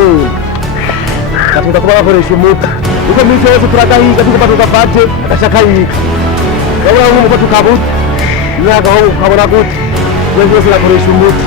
mafuni katuza kuba bakoresha umuti uko misi yose turagahiga tukuba tugafate agashakayiga urabona nk'uko tukabuze imyaka aho ukabona gute wese wese arakoresha umuti.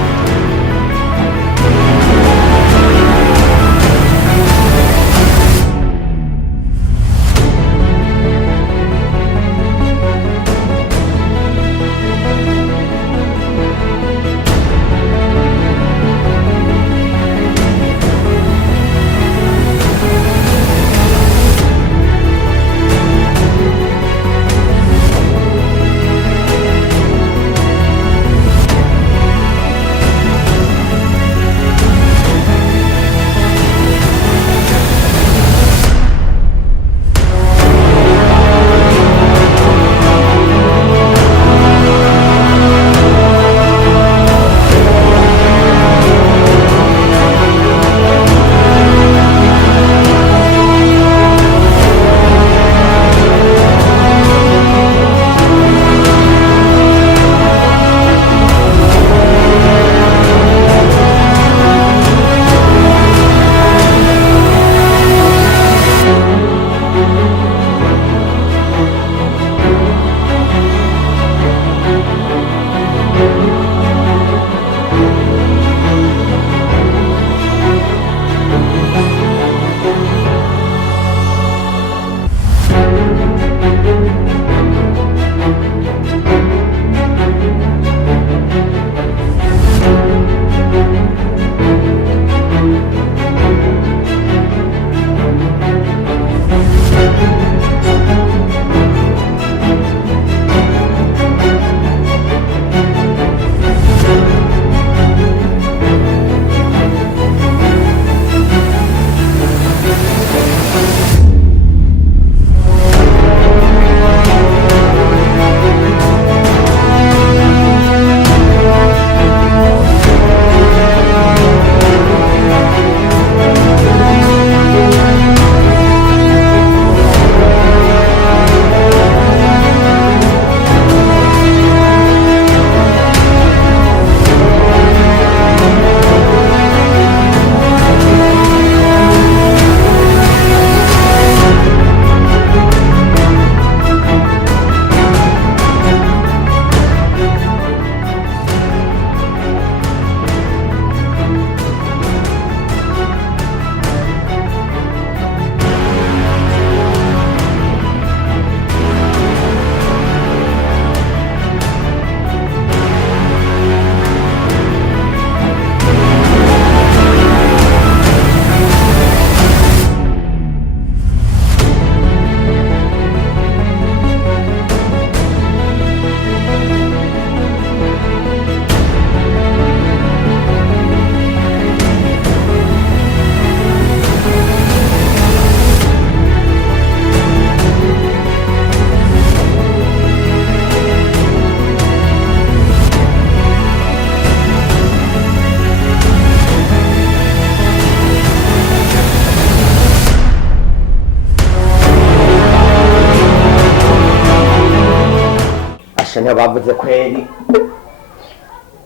niyo bavuze kweri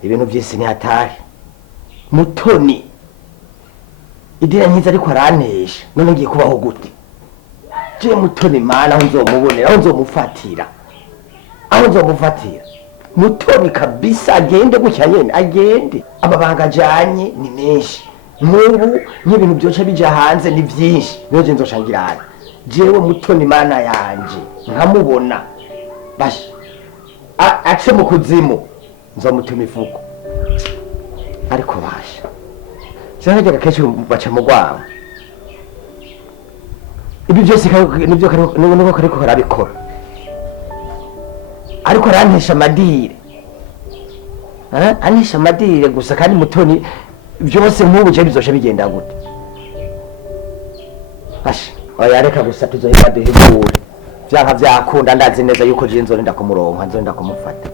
ibintu by'isi ni hatari. Mutoni idira nkiza ariko aranesha, none ngiye kubaho gute? Je Mutoni mana aho nzomubonera, aho nzomufatira, aho nzomufatira Mutoni kabisa, agende gutya nyene, agende. Amabanga ajanye ni menshi, nk'ubu n'ibintu byose bija hanze ni vyinshi, niyo je nzoshangirana. Jewe Mutoni mana yanje nkamubona bashi ace mu kuzimu, nzomutuma ifuko. Ariko basha cyangwa kenshi baca mu rwabo, ibi byose nibyo kariko karabikora, ariko arantesha amadire, anisha amadire gusa. Kandi Mutoni byose nk'ubu je bizosha bigenda gute? Basha oya reka gusa tuzohita duhigure, vyanka vyakunda, ndazi neza yuko je nzonda kumuronka, nzonda kumufata.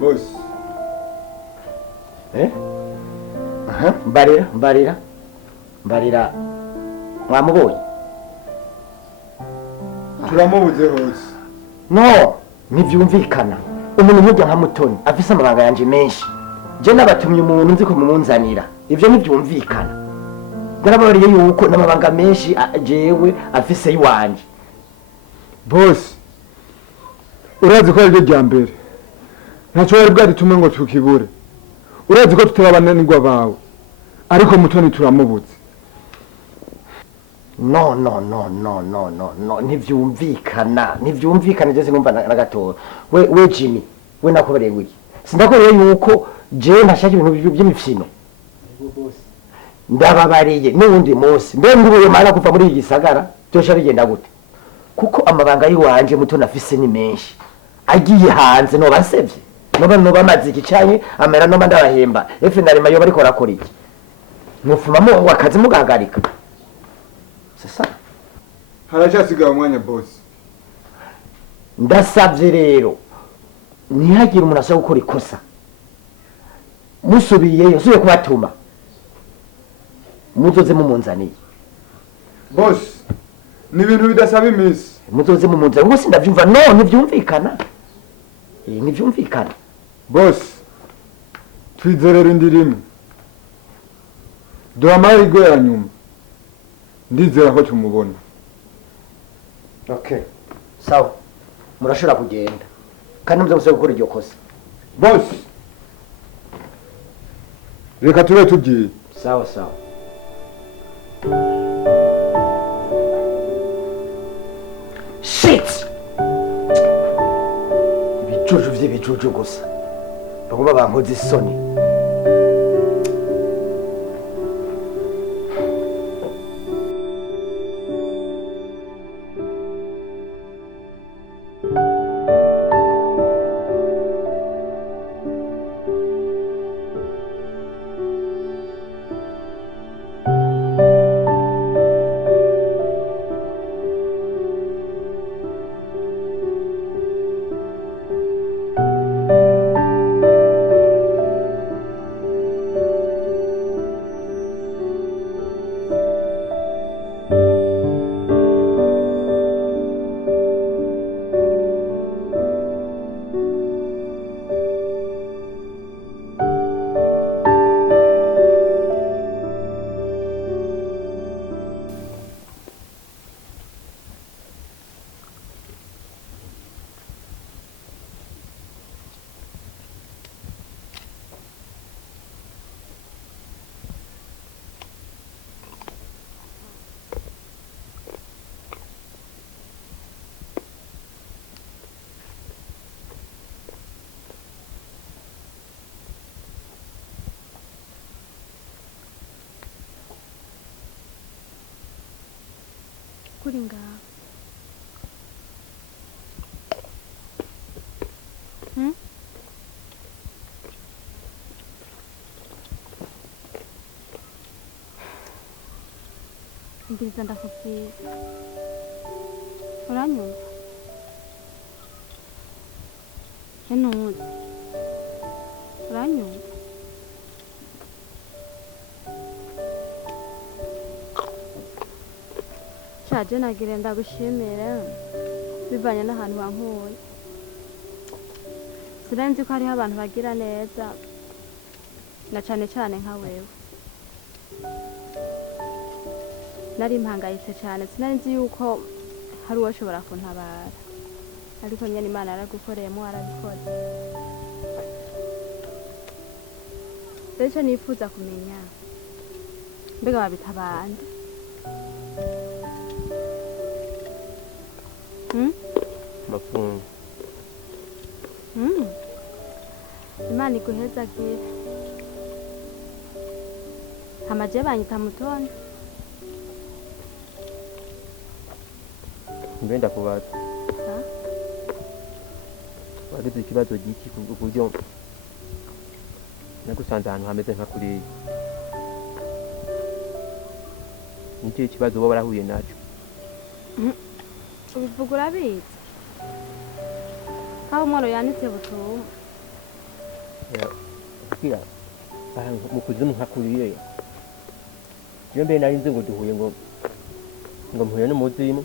Boss. Aha, mbarira mwamubonye? Turamubuze hose. No, ntibyumvikana. Umuntu nk'ujya nka Mutoni afise amabanga yanje menshi, je nabatumye umuntu nzi ko mumunzanira, ivyo ntibyumvikana. Garabariye yuko n'amabanga menshi jewe afise iwanje. Boss. Urazi ko ari ryo mbere. Ntacyo wari bwaritume ngo tukibure. Urazi ko tutarabananirwa bawe. Ariko Mutoni turamubuze. No, ntibyumvikana je sinumva na gato. We Jimmy, we nakubereye wiki. Sindakoreye yuko je ntashaka ibintu by'imifino. Ndababariye n'undi munsi. Mbe ngubuye mara kuva muri igisagara, cyosha bigenda gute? Kuko amabanga yiwanje Mutoni afise ni menshi. Agiye hanze no basevye. Noba maziki cyane amera no ndabahemba. Efe narema yo bariko rakora iki? Mufuma mo wakazi mugahagarika. Sasa haracyasigaye umwanya boss. Ndasavye rero ntihagire umuntu ashaka gukora ikosa. Musubiyeyo subiye kubatuma. Muzoze mumunzaniye. Boss, ni ibintu bidasaba iminsi. Muzoze mumunzaniye. Ubwo sindavyumva. No, ntivyumvikana. Ntivyumvikana. Boss, twizerera indirimwe. Duha amahirwe ya nyuma. Ndizera ko tumubona. Okay. Sawa. Murashobora kugenda. Kandi muze gukora iryo kosa. Boss. Reka tube tugiye. Sawa. Shit! Ibicucu vy'ibicucu gusa. Bagomba bankoze isoni. Kuri ngaho. Nziza ndakubwira. Uranyumva? Ntuzi. Uranyumva? Shaje nagire ndagushimira bivanye n'ahantu wankuye. Sinzi ko hariho abantu bagira neza na cyane nka wewe. Nari mpangayitse cyane, sinzi yuko hari uwashobora kuntabara, ariko nyine Imana yaragukoreyemo, warabikoze. Rero nifuza kumenya mbega wabitabande. Mafuni. Imana iguhezagire. Hamaje banyita Mutoni. Ngenda kubaza. Wagize ikibazo giki ku buryo nagusanze ahantu hameze nka kuriya. Nicyo ikibazo bo barahuye nacyo. Ubivuga urabizi. Aho umworo yanitse butumwa. kugira ahantu mu kuzimu nkakuriye iyo mbere nari nzi ngo duhuye ngo mpuye n'umuzimu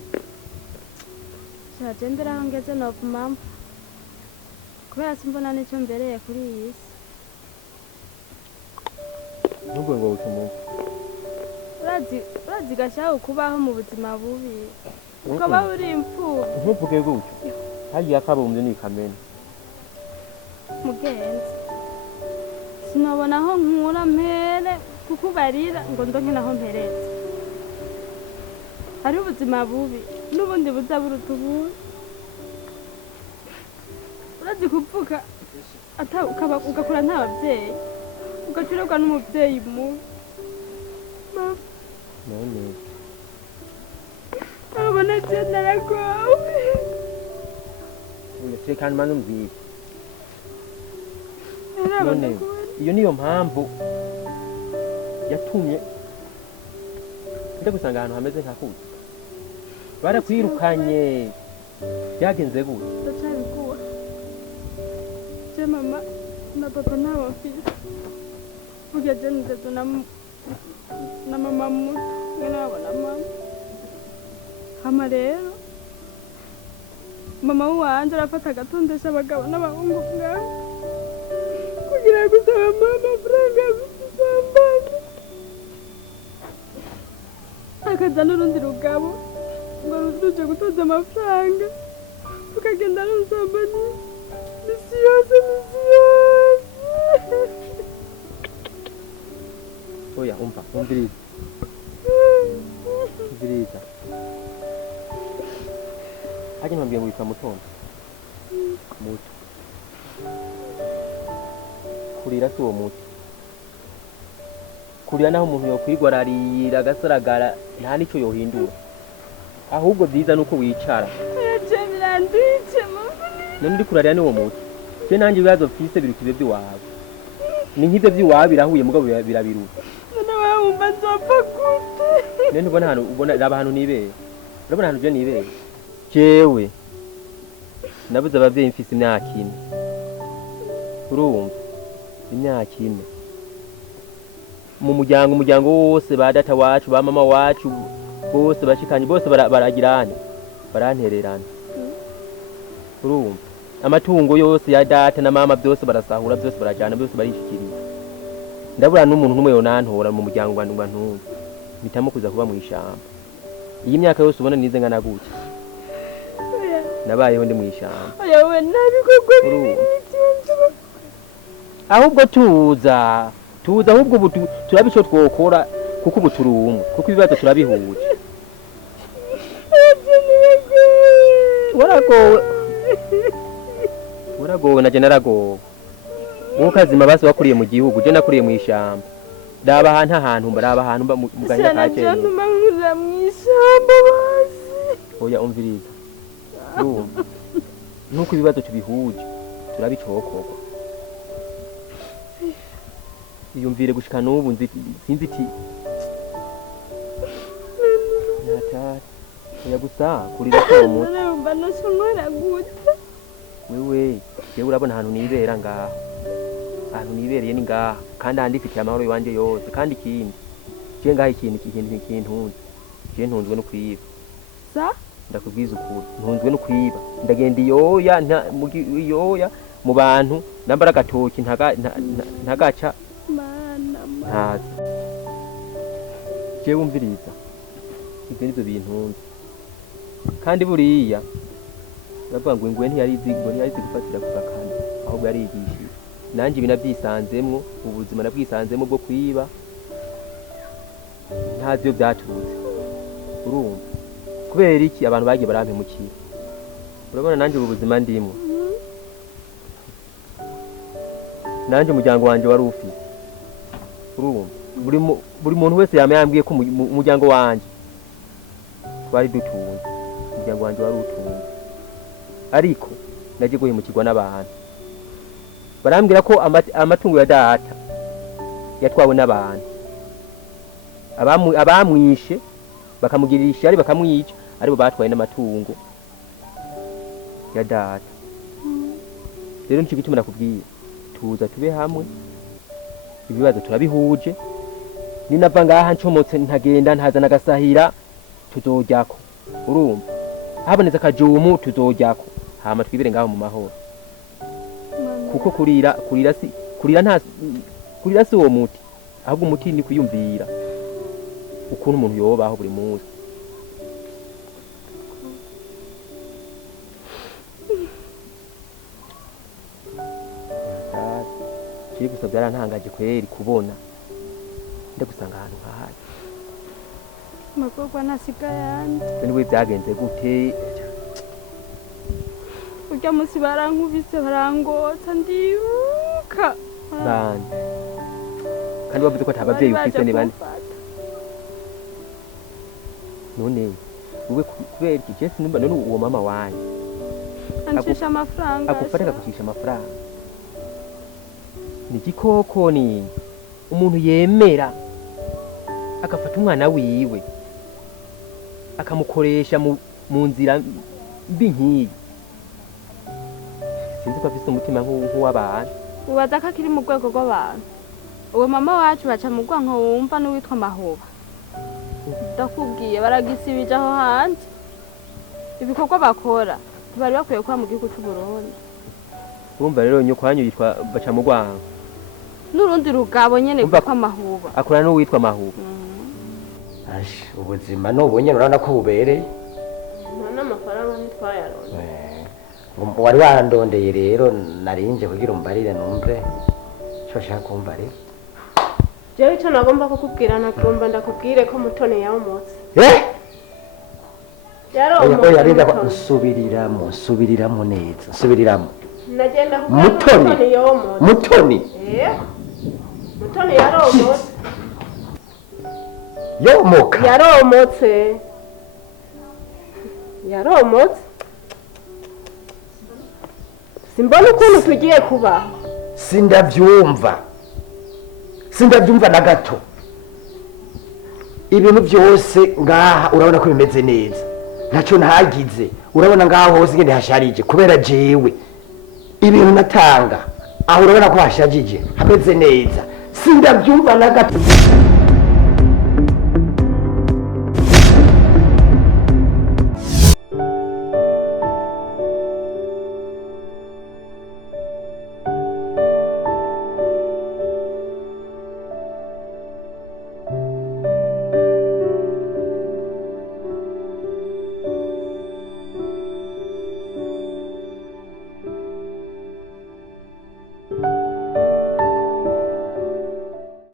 shaje mbere aho ngeze novumamo kubera simbona n'icyo mbereye kuri iyi si nubwo ngo utumumva urazi gashaho kubaho mu buzima bubi ukaba uri imfubyi ntuvuge gutyo hagiye akabumbye ni kamena mugenzi sinabona aho nkura mpere kukubarira ngo ndonke naho mperetse hari ubuzima bubi n'ubundi buza buruta ubundi urazi kuvuka ugakura nta babyeyi ugacurerwa n'umubyeyi mubi none urabona je naragowe uretse kandi manu mvira none iyo niyo mpamvu yatumye nde gusanga ahantu hameze nka kuzi barakwirukanye byagenze gute ndacabikuwa je mama na papa ntawo mfise burya je ndetse na mama muto mwene wabo na mama hama rero mama wanje arafata agatondesha abagabo n'abahungu bwawe kugira gusaba mama amafaranga y'isambane akaza n'urundi rugabo ngo ruje gutoza amafaranga tukagenda n'usambane misi yose oya umviriza haje mpambiye ngo witwa mutondo muto kurira si uwo muti kurira naho umuntu yokwigwa ararira agasaragara nta n'icyo yohindura ahubwo byiza nuko wicara none uri kurarira niwo muti je nanjye ibibazo mfise birukize by'iwawe ni nk'ibyo by'iwawe birahuye mugabo birabiruta none wewe wumva nzopfa gute none ubona raba ahantu nibere urabona ahantu je nibere jewe nabuze abavyeyi mfise imyaka 4 urumva imyaka 4 mu muryango wose ba data wacu ba mama wacu bose bashikanye bose baragirane barantererana urumva amatungo yose ya data na mama byose barasahura byose barajana byose barishikiriza ndabura n'umuntu numwe yonantora mu muryango wandu ntunze bitamo kuza kuba mu ishamba iyi myaka yose ubona nize ngana gutya nabayeho ndi mu ishamba oya we nabikogwa bibiri ahubwo tuza ahubwo ubu turabico twokora kuko ubu turi umwe kuko ibibazo turabihuje waragowe na je naragowe wowe kazima basi wakuriye mu gihugu je nakuriye mu ishamba raba ahantu mu gahera ka cyenye oya umviriza nuko ibibazo tubihuje turabicokogwa iyumvire gushika n'ubu sinzi iti natari oya gusa kurira ko muto wewe jewe urabona ahantu nibera ngaha ahantu nibereye ni ngaha kandi handifitiye amahoro yanje yose kandi ikindi je ngaha ikintunze je ntunzwe no kwiba ndakubwiza ukuri ntunzwe no kwiba ndagenda iyoya mu bantu nambara agatoki ntagaca ntazi jewe umviriza ibyo nivyo bintunze kandi buriya bavuga ngo ingwe ntiyarizi gufatira ku gakana ahubwo yarigishije nanjye binabyisanzemwo ubuzima nabwisanzemo bwo kwiba ntazi iyo byaturutse urumva kubera iki abantu bagiye barampemukira urabona nanjye ubu buzima ndimwo nanjye umuryango wanje wari ufite urumva buri muntu wese yambwiye ko umuryango wanje twari dutunze umuryango wanje wari utunze ariko naje guhemukirwa n'abantu barambwira ko amatungo ya data yatwawe n'abantu abamwishe bakamugirira ishari bakamwica aribo batwaye n'amatungo ya data rero nicyo gituma nakubwiye tuza tube hamwe ibibazo turabihuje ninava ngaha ncomotse ntagenda ntazana agasahira tuzoryako urumva habonetse akajumu tuzoryako hama twibere ngaho mu mahoro kuko kurira si uwo muti ahubwo umuti ni kwiyumvira ukuntu umuntu yobaho buri munsi kiri gusa byarantangaje kweri kubona ndagusanga ahantu nkahari Magorwa nasiga yandi niwe byagenze gute urya musi barankubise barangotsa ndibuka bande kandi wavuze ko atabavyeyi ufise ni bande none wewe kubera iki Jesse numva none uwo mama wanje ancisha amafaranga akufata akakucisha amafaranga ni gikoko ni umuntu yemera akafata umwana wiwe akamukoresha mu nzira mbi nkiyi sinzi ko afise umutima nk'uw'abantu ubaza ko akiri mu rwego rw'abantu uwo mama wacu baca mu rwanko wumva n'uwitwa Mahoba ndakubwiye baragisibije aho hanze ibikorwa bakora ntibari bakwiye kuba mu gihugu cy'u Burundi urumva rero nyoko wanyu yitwa baca mu rwanko n'urundi rugabo nyene rwitwa Mahoba akorana n'uwitwa Mahoba ashi ubuzima nubonye urabona ko bubereye nta amafaranga ntitwayaronde wari warandondeye rero narinje kugira umbarire numve cyo shaka kumbarira jewe icyo nagomba kukubwira nakumva ndakubwire ko Mutoni yawumutse oya rinda subiriramo neza subiriramo nagenda kubwira Mutoni yawumutse Mutoni Mutoni yaromotse yomoka yaromotse simbona ukuntu tugiye kuba sindavyumva na gato ibintu byose ngaha urabona ko bimeze neza ntacyo ntagize urabona ngaho hose ngende hasharije kubera jewe ibintu natanga aho urabona ko hashajije hameze neza sindavyumva na gato